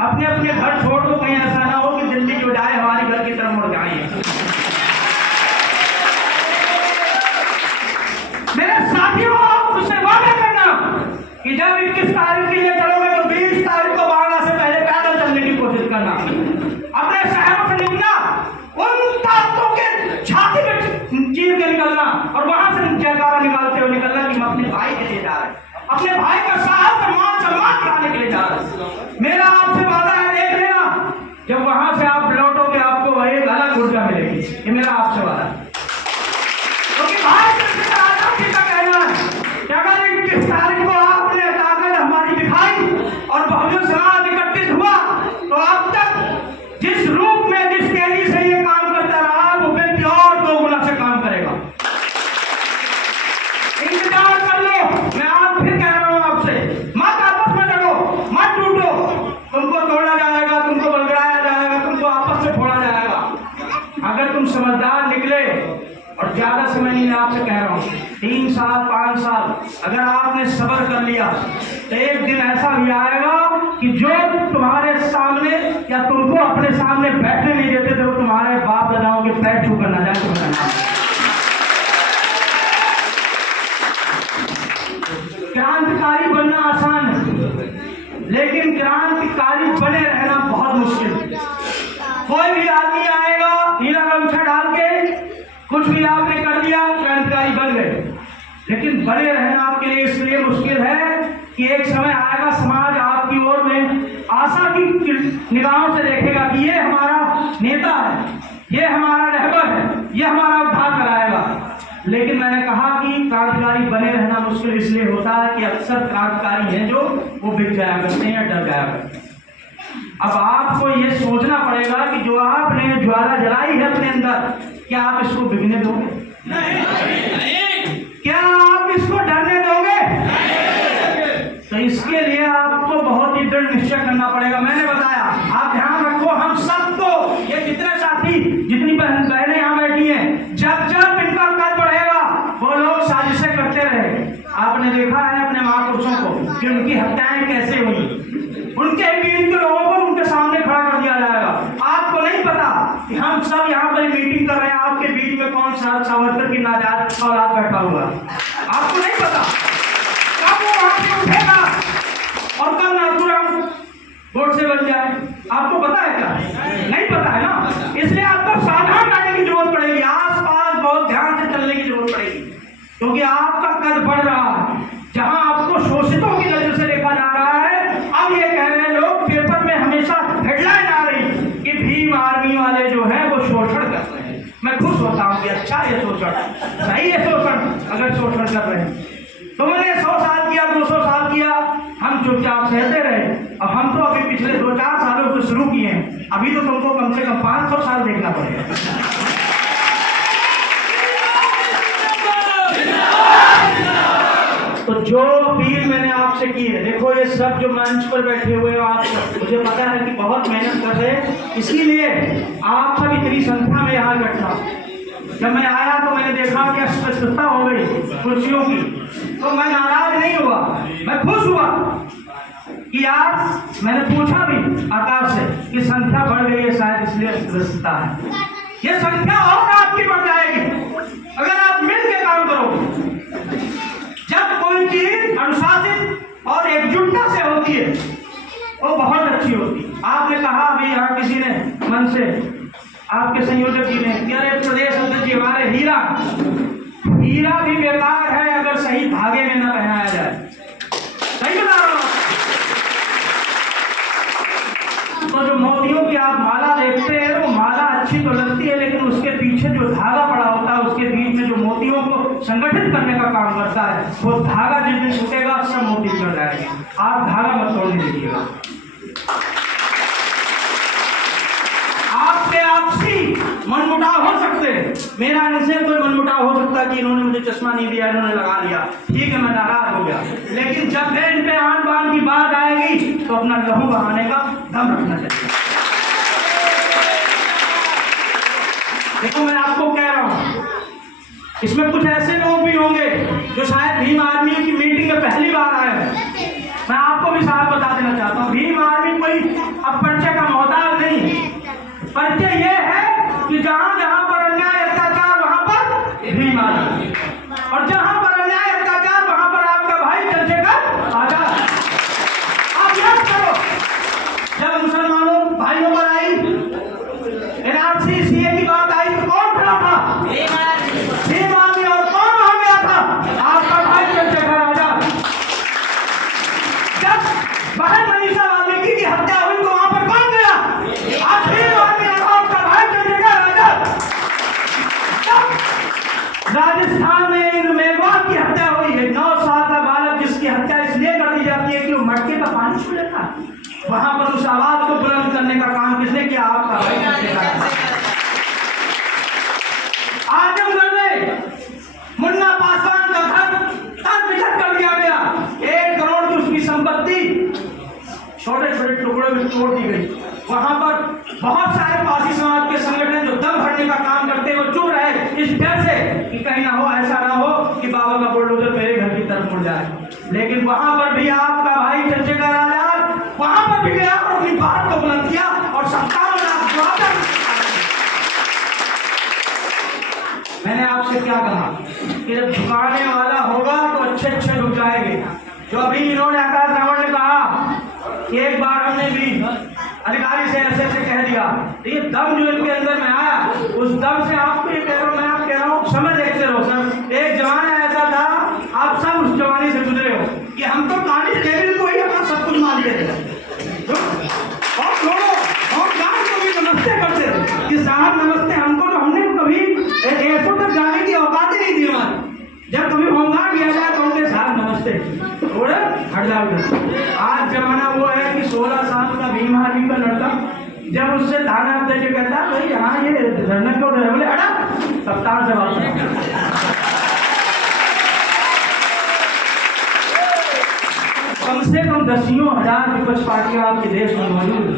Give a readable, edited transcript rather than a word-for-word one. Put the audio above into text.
अपने अपने घर छोड़ दो, कहीं ऐसा ना हो कि दिल्ली जो जाए हमारे घर की तरफ मुड़ जाए। मेरे साथियों, उससे वादा करना कि जब 21 तारीख के लिए चलोगे तो 20 तारीख को बारह से पहले पैदल चलने की कोशिश करना। अपने शहरों से निकलना, उन ताकतों के छाती में चीर के निकलना और वहां से जयकारा निकालते हुए निकलना कि हम अपने भाई के लिए जा रहे हैं, अपने भाई का साहस और मान सम्मान दिखाने के लिए जा रहे हैं। मेरा आपसे वादा है, देख लेना, जब वहां से आप लौटोगे आपको एक अलग ऊर्जा मिलेगी। ये मेरा आपसे वादा है, क्योंकि भाई का कहना है कि अगर 21 तारीख को आपने ताकत हमारी दिखाई और बहुजन समाज एकत्रित हुआ तो अब तक जिस रूप में जिस तेजी से ये काम करता रहा वो व्यक्ति और 2 गुना से काम करेगा। इंतजार कर लो। मैं आज फिर कह रहा हूं आपसे, मत आपस में लड़ो, मत टूटो। तुमको तोड़ा जाएगा, तुमको बलगड़ाया जाएगा, तुमको आपस में फोड़ा जाएगा। अगर तुम समझदार निकले, और ज्यादा समय नहीं, मैं आपसे कह रहा हूँ 3 साल 5 साल अगर आपने सब्र कर लिया तो एक दिन ऐसा भी आएगा कि जो तुम्हारे सामने या तुमको अपने सामने बैठने नहीं देते थे वो तुम्हारे बाप दादाओं के पैर छू कर ना जाए। क्रांतिकारी बनना आसान है, लेकिन क्रांतिकारी बने रहना बहुत मुश्किल। कोई भी आदमी आएगा नीला गमछा डाल के, कुछ भी आपने कर दिया, क्रांतिकारी बन गए, लेकिन बने रहना आपके लिए इसलिए मुश्किल है कि एक समय आएगा समाज आपकी ओर में आशा की निगाहों से देखेगा कि ये हमारा नेता है, ये हमारा रहबर है, ये हमारा उद्धार कराएगा। लेकिन मैंने कहा कि क्रांतिकारी बने रहना मुश्किल इसलिए होता है कि अक्सर क्रांतिकारी हैं जो वो बिक जाया करते हैं या डर जाया करते हैं। अब आपको ये सोचना पड़ेगा कि जो आपने ज्वाला जलाई है अपने अंदर, क्या आप इसको बिकने दोगे? नहीं। क्या आप इसको डरने दोगे? नहीं। तो इसके लिए आपको बहुत ही दृढ़ निश्चय करना पड़ेगा। मैंने बताया, आप ध्यान रखो, हम सबको, ये जितने साथी, जितनी बहनें यहाँ बैठी हैं, जब जब इनका कद बढ़ेगा वो लोग साजिशें करते रहे। आपने देखा है अपने महापुरुषों को कि उनकी हत्याएं कैसे हुई, उनके बीच के लोगों को उनके सामने खड़ा कर दिया जाएगा। आपको नहीं पता कि हम सब यहाँ पर मीटिंग कर रहे हैं, आपके बीच में कौन सा सावरकर की नाजायज औलाद बैठा हुआ, आपको नहीं पता। कब वो वहां से उठेगा और कब नाथुराम गोडसे बन जाए, आपको पता है क्या? नहीं पता है ना। इसलिए आपको सावधान रहने की जरूरत पड़ेगी, आस पास बहुत ध्यान से चलने की जरूरत पड़ेगी, क्योंकि आपका कद बढ़ रहा है। जहां आपको शोषितों की नजर से देखा जा रहा है, अब ये कह रहे हैं लोग, पेपर में हमेशा हेडलाइन आ रही कि भीम आर्मी वाले जो है वो शोषण कर रहे हैं। मैं खुश होता हूँ कि अच्छा ये शोषण सही है, शोषण अगर शोषण कर रहे हैं। तुमने 100 साल किया, 200 साल किया, हम चुपचाप सहते रहे। अब हम तो अभी पिछले 2-4 सालों से शुरू किए हैं, अभी तो तुमको कम से कम 500 साल देखना पड़ेगा। तो जो अपील मैंने आपसे की है, देखो ये सब जो मंच पर बैठे हुए हो आप सब, मुझे पता है कि बहुत मेहनत कर रहे हैं, इसीलिए आप सब इतनी संख्या में यहाँ इकट्ठा। जब मैं आया तो मैंने देखा कि अस्पष्टता हो गई कुर्सियों की, तो मैं नाराज नहीं हुआ, मैं खुश हुआ कि आज मैंने पूछा भी आकाश से कि संख्या बढ़ गई है, शायद इसलिए अस्पष्टता है। ये संख्या और आपकी बढ़ जाएगी अगर आप मिलकर काम करोगे। जब कोई चीज अनुशासित और एकजुटता से होती है वो बहुत अच्छी होती है। आपने कहा अभी यहाँ किसी ने मन से, आपके संयोजक जी ने, कि अरे प्रदेश अध्यक्ष जी हमारे हीरा भी बेकार है अगर सही धागे में न पहनाया जाए। सही बता रहा हूँ। तो जो मोतियों की आप माला देखते हैं वो माला अच्छी तो लगती है, लेकिन उसके पीछे जो धागा पड़ा होता है, उसके बीच में जो मोतियों को संगठित करने का काम करता है, वो धागा जिस दिन छूटेगा सब मोती चढ़ जाएंगे। आप धागा मत तोड़ने दीजिएगा। आपसे आपसी मनमुटाव हो सकते हैं, मेरा इनसे कोई मनमुटाव हो सकता है कि इन्होंने मुझे चश्मा नहीं दिया, इन्होंने लगा लिया, ठीक है मैं नाराज हो गया, लेकिन जब मैं इन पे आन बान की बात आएगी तो अपना लहू बहाने का दम रखना चाहिए। देखो मैं आपको कह रहा हूं, इसमें कुछ ऐसे लोग भी होंगे जो शायद भीम आर्मी की मीटिंग में पहली बार आए हैं। मैं आपको भी साफ बता देना चाहता हूँ, भीम आर्मी कोई कोई अब परिचय का मोहताज नहीं। परिचय ये है कि जहां जहां पर अन्याय अत्याचार वहां पर भीम आजाद, और जहां पर अन्याय अत्याचार वहां पर आपका भाई चंद्रशेखर आजाद। आप याद करो, जब मुसलमानों भाइयों पर आई एनआरसी सीए की बात आई तो कौन खड़ा था? भीम आदमी। और कौन वहां गया था? आपका भाई चंद्रशेखर आजाद। जब बहन मनीषा वाल्मीकि की हत्या हुई तो वहां पर कौन गया? आज भीम आदमी और आपका भाई चंद्रशेखर आजाद। राजस्थान में इन मेघवाल की हत्या हुई है, 9 साल का बालक जिसकी हत्या इसलिए कर दी जाती है कि वो मटके का पानी छू लेता। वहां पर उस आवाज को बुलंद करने का काम किसने किया? आपका भाई चंद्रशेखर। आजमगढ़ में मुन्ना पासवान का घर तक कर दिया गया। 1 करोड़ की उसकी संपत्ति छोटे छोटे टुकड़ों में तोड़ दी गई। वहां पर बहुत सारे पासी समाज के संगठन जो दम भरने का काम करते हैं वो चुप रहे इस डर से कि कहीं ना हो, ऐसा ना हो कि बाबा का बुलडोजर मेरे घर की तरफ मुड़ जाए। लेकिन वहां पर भी आपका भाई चंद्रशेखर आजाद वहां पर भी गया और अपनी बात को बुलंद किया और 57 लाख जवाब। मैंने आपसे क्या कहा कि जब झुकाने वाला होगा तो अच्छे अच्छे लोग जाएंगे। जो अभी इन्होंने आकाश रावण ने कहा कि एक बार हमने भी अधिकारी से ऐसे कह दिया, तो ये दम जो इनके अंदर में आया उस दम से आपको ये कह रहा हूँ, मैं आप कह रहा हूँ समझ देखते रहो सर। एक जमाना ऐसा था, आप सब उस जमाने से गुजरे हो कि हम तो कानी टेबल को ही अपना सब कुछ मानते थे और लोगों और जान को भी नमस्ते करते थे कि साहब नमस्ते। हमको तो हमने कभी एयरपोर्ट तक जाने की औकात ही नहीं दी हमारी। जब कभी होमगार्ड किया जाए तो उनके साथ नमस्ते थोड़े हट जाओ। आज जमाना वो है कि 16 साल का भीम आर्मी का लड़का जब उससे थाना अध्यक्ष कहता भाई हाँ ये लड़ने को बोले हटा कप्तान से बात। कम से कम 10 हजार विपक्ष पार्टियां आपके देश में मौजूद